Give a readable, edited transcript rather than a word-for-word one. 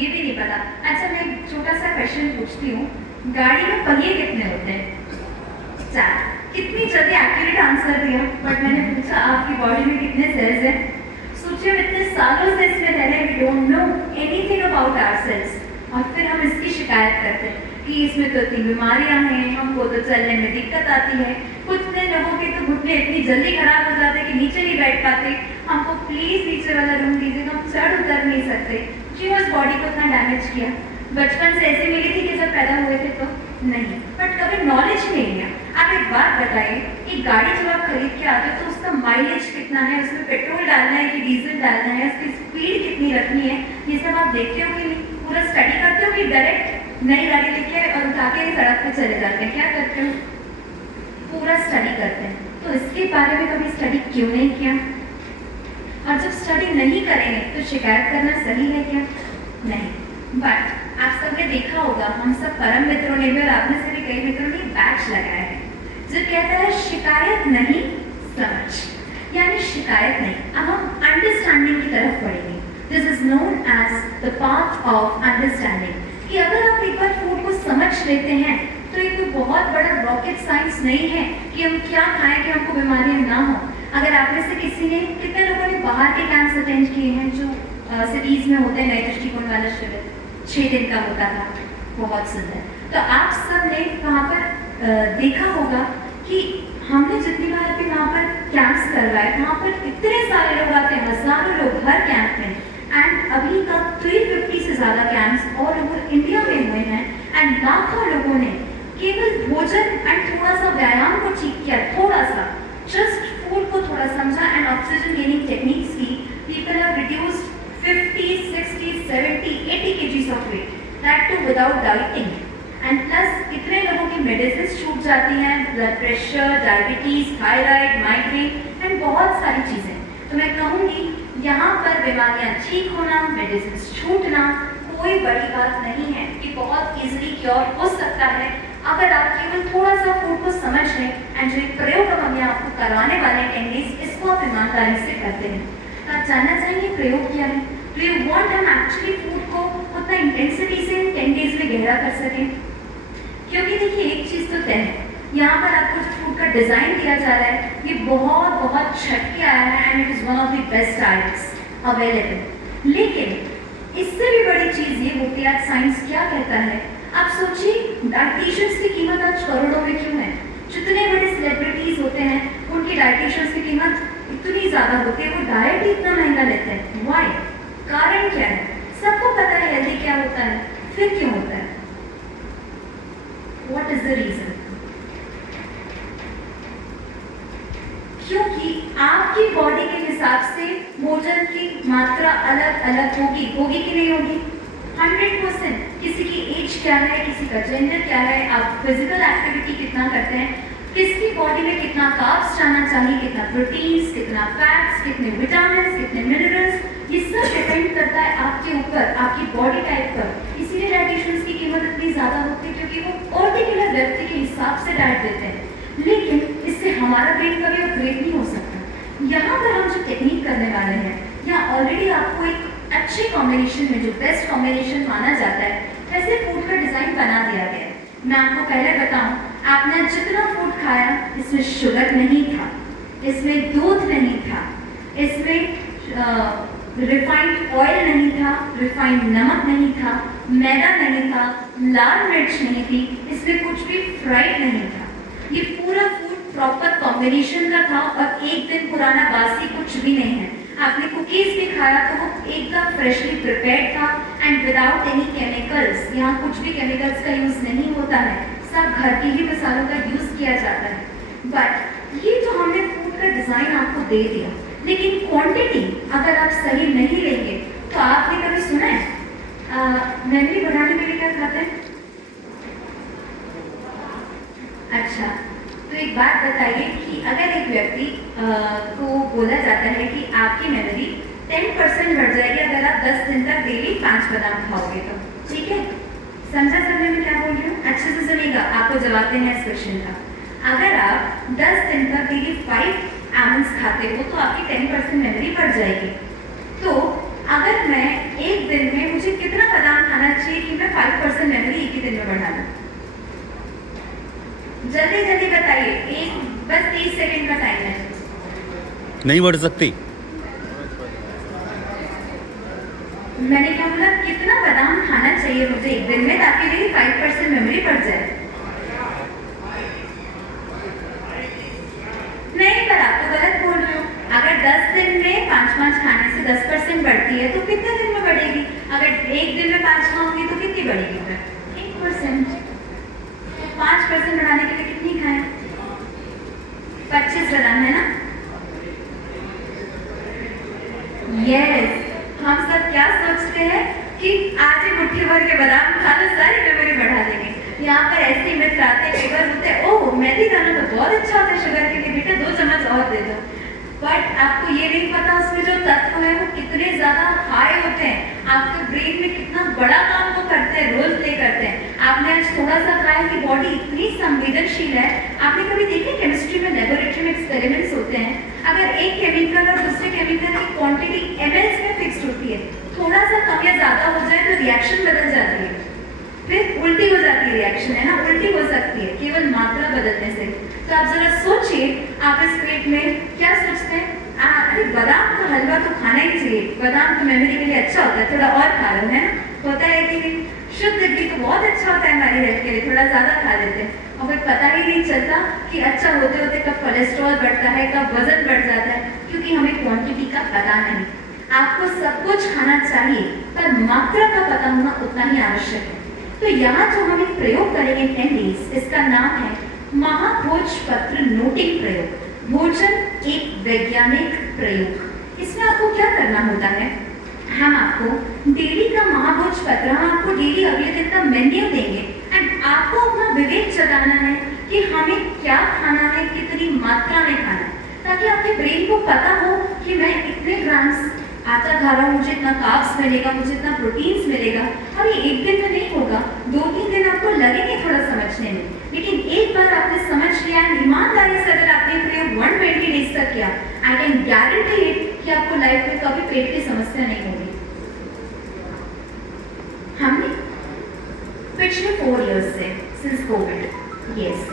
ये भी नहीं पता। अच्छा, मैं एक छोटा सा क्वेश्चन पूछती हूँ, गाड़ी में पहिए कितने होते हैं? 4। कितनी जल्दी एक्यूरेट आंसर दिया, बट मैंने पूछा आपकी बॉडी में कितने सेल्स हैं? सोचिए, इतने सालों से इसमें रह रहे हैं, we don't know anything about ourselves, और फिर हम इसकी शिकायत करते हैं कि इसमें तो इतनी बीमारियां हैं, हमको तो चलने में दिक्कत आती है, कुछ लोगों के तो घुटने इतनी जल्दी खराब हो जाते हैं कि नीचे नहीं बैठ पाते, हमको प्लीज नीचे वाला रूम दीजिए, हम चढ़ उतर नहीं सकते। जी, उस बॉडी को इतना डैमेज किया। बचपन से ऐसे मिली थी कि जब पैदा हुए थे तो नहीं, बट कभी नॉलेज नहीं लिया। आप एक बात बताइए, एक गाड़ी जब आप खरीद के आते हो तो उसका माइलेज कितना है, उसमें पेट्रोल डालना है कि डीजल डालना है, उसकी स्पीड कितनी रखनी है, ये सब आप देखते हो कि नहीं? पूरा स्टडी करते हो कि डायरेक्ट नई गाड़ी लेके और उठा के सड़क पे चले जाते हैं? क्या करते हो? पूरा स्टडी करते हैं। तो इसके बारे में कभी स्टडी क्यों नहीं किया? और जब स्टडी नहीं करेंगे तो शिकायत करना सही है क्या? नहीं। बट आप सबने देखा होगा, हम सब परम मित्रों ने भी और आप में से भी कई मित्रों ने बैच लगाया है जो कहता है शिकायत नहीं समझ, यानी शिकायत नहीं। अब हम अंडरस्टैंडिंग की तरफ बढ़ेंगे। This is known as the path of understanding, कि अगर आप एक बार फूड को समझ लेते हैं तो ये कोई बहुत बड़ा रॉकेट साइंस नहीं है कि हम क्या खाएं कि हमको बीमारियां ना हो। अगर आप में से किसी ने, कितने लोगों ने बाहर के कैंप्स अटेंड किए हैं जो सिटीज में होते हैं, नए दृष्टिकोण वाला शिविर 6 दिन का होता था, बहुत सुंदर। तो आप सब ने वहाँ पर देखा होगा कि हमने जितनी बार भी वहाँ पर कैंप्स करवाए, वहाँ पर इतने सारे लोग आते हैं, हजारों लोग हर कैंप में। एंड अभी तक 350 से ज़्यादा कैंप्स ऑल ओवर इंडिया में हुए हैं, एंड लाखों लोगों ने केवल भोजन एंड थोड़ा सा व्यायाम को ठीक किया, थोड़ा सा जस्ट फूड को थोड़ा समझा एंड ऑक्सीजन गेनिंग टेक्निक्स की। People have reduced 50, 60, 70, 80 kgs of weight, that too without dieting. And plus कितने लोगों की मेडिसिन छूट जाती हैं, blood pressure, diabetes, thyroid, migraine and बहुत सारी चीज़ें। तो मैं कहूँगी यहाँ पर बीमारियाँ ठीक होना, मेडिसिन छूटना कोई बड़ी बात नहीं है, कि बहुत इजीली क्योर हो सकता है अगर आप केवल थोड़ा सा फूड को समझ लें। एंड जो एक प्रयोग हम यहाँ आपको करवाने वाले 10 डेज, इसको आप ईमानदारी से करते हैं। तो आप जानना चाहेंगे प्रयोग क्या है? Do you want हम एक्चुअली फूड को उतना इंटेंसिटी से 10 डेज में गहरा कर सकें? क्योंकि देखिए, एक चीज़ तो तय है, यहाँ पर आपको जो फूड का डिज़ाइन दिया जा रहा है, ये बहुत बहुत छट के आया है and it is one of the best diets available. लेकिन इससे भी बड़ी चीज़ ये होती है, आज साइंस क्या कहता है। आप सोचिए, डाइटिशियंस की कीमत आज करोड़ों में क्यों है? जितने बड़े सेलिब्रिटीज होते हैं, उनकी डाइटिशियंस की कीमत इतनी ज़्यादा होती है, वो डाइट ही इतना महंगा लेते हैं। वाई? कारण क्या है? सबको पता है हेल्दी क्या होता है, फिर क्यों होता है? What is the reason? क्योंकि आपकी बॉडी के हिसाब से भोजन की मात्रा अलग अलग होगी कि नहीं होगी? 100%। किसी की एज क्या है, किसी का जेंडर क्या है, आप फिजिकल एक्टिविटी कितना करते हैं, किसकी बॉडी में कितना कार्ब्स जाना चाहिए, कितना प्रोटीन्स, कितना फैट्स, कितने विटामिन, कितने मिनरल्स, ये सब डिपेंड करता है आपके ऊपर, आपकी बॉडी टाइप पर। इसीलिए डाइटिशियंस की कीमत इतनी ज़्यादा होती है, क्योंकि वो पर्टिकुलर व्यक्ति के हिसाब से डाइट देते हैं। लेकिन इससे हमारा ब्रेन कभी अपग्रेड नहीं हो सकता। यहाँ पर हम जो टेक्निक करने वाले हैं, यहाँ ऑलरेडी आपको एक अच्छे कॉम्बिनेशन में, जो बेस्ट कॉम्बिनेशन माना जाता है, वैसे फूड का डिज़ाइन बना दिया गया है। मैं आपको पहले बताऊं, आपने जितना फूड खाया, इसमें शुगर नहीं था, इसमें दूध नहीं था, इसमें रिफाइंड ऑयल नहीं था, रिफाइंड नमक नहीं था, मैदा नहीं था, लाल मिर्च नहीं थी, इसमें कुछ भी फ्राइड नहीं था। ये पूरा फूड प्रॉपर कॉम्बिनेशन का था और एक दिन पुराना बासी कुछ भी नहीं है। आपने कुकीज़ भी खाया तो वो एकदम फ्रेशली प्रिपेयर्ड था एंड विदाउट एनी केमिकल्स। यहाँ कुछ भी केमिकल्स का यूज़ नहीं होता है, सब घर के ही मसालों का यूज़ किया जाता है। बट ये जो हमने फूड का डिज़ाइन आपको दे दिया, लेकिन क्वांटिटी अगर आप सही नहीं लेंगे तो आपने कभी सुना है मेमोरी बढ़ाने के लिए क्या खाते हैं? अच्छा, तो एक बात बताइए कि अगर एक व्यक्ति को बोला जाता है कि आपकी मेमोरी 10% बढ़ जाएगी अगर आप 10 दिन तक डेली 5 बादाम खाओगे तो, ठीक है? समझा समझे मैं क्या बोल रही हूँ? अच्छे से सुनिएगा, आपको जवाब देना है इस क्वेश्चन का। अगर आप 10 दिन तक डेली 5 आमंड्स खाते हो तो आपकी 10% मेमोरी बढ़ जाएगी। तो अगर मैं एक दिन में मुझे कितना बादाम जल्दी जल्दी बताइए, एक बस 30 सेकंड का टाइम है। नहीं बढ़ सकती। मैंने क्या बोला, कितना बादाम खाना चाहिए मुझे एक दिन में ताकि मेरी 5% मेमोरी बढ़ जाए? नहीं, पर आप तो गलत बोल रहे हो। अगर 10 दिन में 5 खाने से 10% बढ़ती है तो कितने दिन में बढ़ेगी? अगर एक दिन में 5 खाऊंगी तो कितनी बढ़ेगी फिर? 1%। 5% बढ़ाने के लिए कितनी खाएं? 25 बादाम, है ना? यस, हम सब क्या सोचते हैं कि आज ही मुट्ठी भर के बादाम खा लो, सारी मेमोरी बढ़ा देंगे। यहाँ पर ऐसे मित्र आते हैं, कई बार बोलते हैं ओह मेथी खाना तो बहुत अच्छा होता है शुगर के लिए, बेटा 2 चम्मच और दे दो। बट आपको ये नहीं पता उसमें जो तत्व है वो कितने ज्यादा हाई होते हैं, आपके ब्रेन में कितना बड़ा काम वो करते हैं, रोल प्ले करते हैं। आपने आज थोड़ा सा खाया कि बॉडी इतनी संवेदनशील है। आपने कभी देखे केमिस्ट्री में लेबोरेटरी में एक्सपेरिमेंट्स होते हैं, अगर एक केमिकल और दूसरे केमिकल की क्वांटिटी ml में फिक्स्ड होती है, थोड़ा सा कम या ज्यादा हो जाए तो रिएक्शन बदल जाती है, फिर उल्टी हो जाती है रिएक्शन, है ना? उल्टी हो सकती है केवल मात्रा बदलने से। तो आप जरा सोचिए, आप इस पेट में क्या सोचते हैं? अरे बादाम का हलवा तो खाना ही चाहिए, बादाम तो मेमोरी के लिए अच्छा होता है, थोड़ा और खा लो, है ना? होता है कि नहीं? शुद्ध घी तो बहुत अच्छा होता है हमारी हेल्थ के लिए, थोड़ा ज्यादा खा लेते हैं और फिर पता ही नहीं चलता कि अच्छा होते होते कब कोलेस्ट्रॉल बढ़ता है, कब वजन बढ़ जाता है, क्योंकि हमें क्वांटिटी का पता नहीं। आपको सब कुछ खाना चाहिए पर मात्रा का पता होना उतना ही आवश्यक है। तो यहाँ जो हम एक प्रयोग करेंगे 10 डेज, इसका नाम है महाभोजपत्र नोटिंग प्रयोग। भोजन एक वैज्ञानिक प्रयोग। इसमें आपको क्या करना होता है, हम आपको डेली का महाभोजपत्र, हम आपको डेली अगले दिन का मेन्यू देंगे एंड आपको अपना विवेक जगाना है कि हमें क्या खाना है, कितनी मात्रा में खाना है, ताकि आपके ब्रेन को पता हो कि मैं इतने ग्राम्स आटा खा रहा हूँ, मुझे इतना कार्ब्स मिलेगा, मुझे इतना प्रोटीन्स मिलेगा। और ये एक दिन में नहीं होगा, 2-3 दिन आपको लगेंगे थोड़ा समझने में, लेकिन एक बार आपने समझ लिया, ईमानदारी से अगर आपने प्रयोग 120 डेज तक किया, आई कैन गारंटी इट कि आपको लाइफ में कभी पेट की समस्या नहीं होगी। हमने पिछले 4 इयर्स से, सिंस कोविड, यस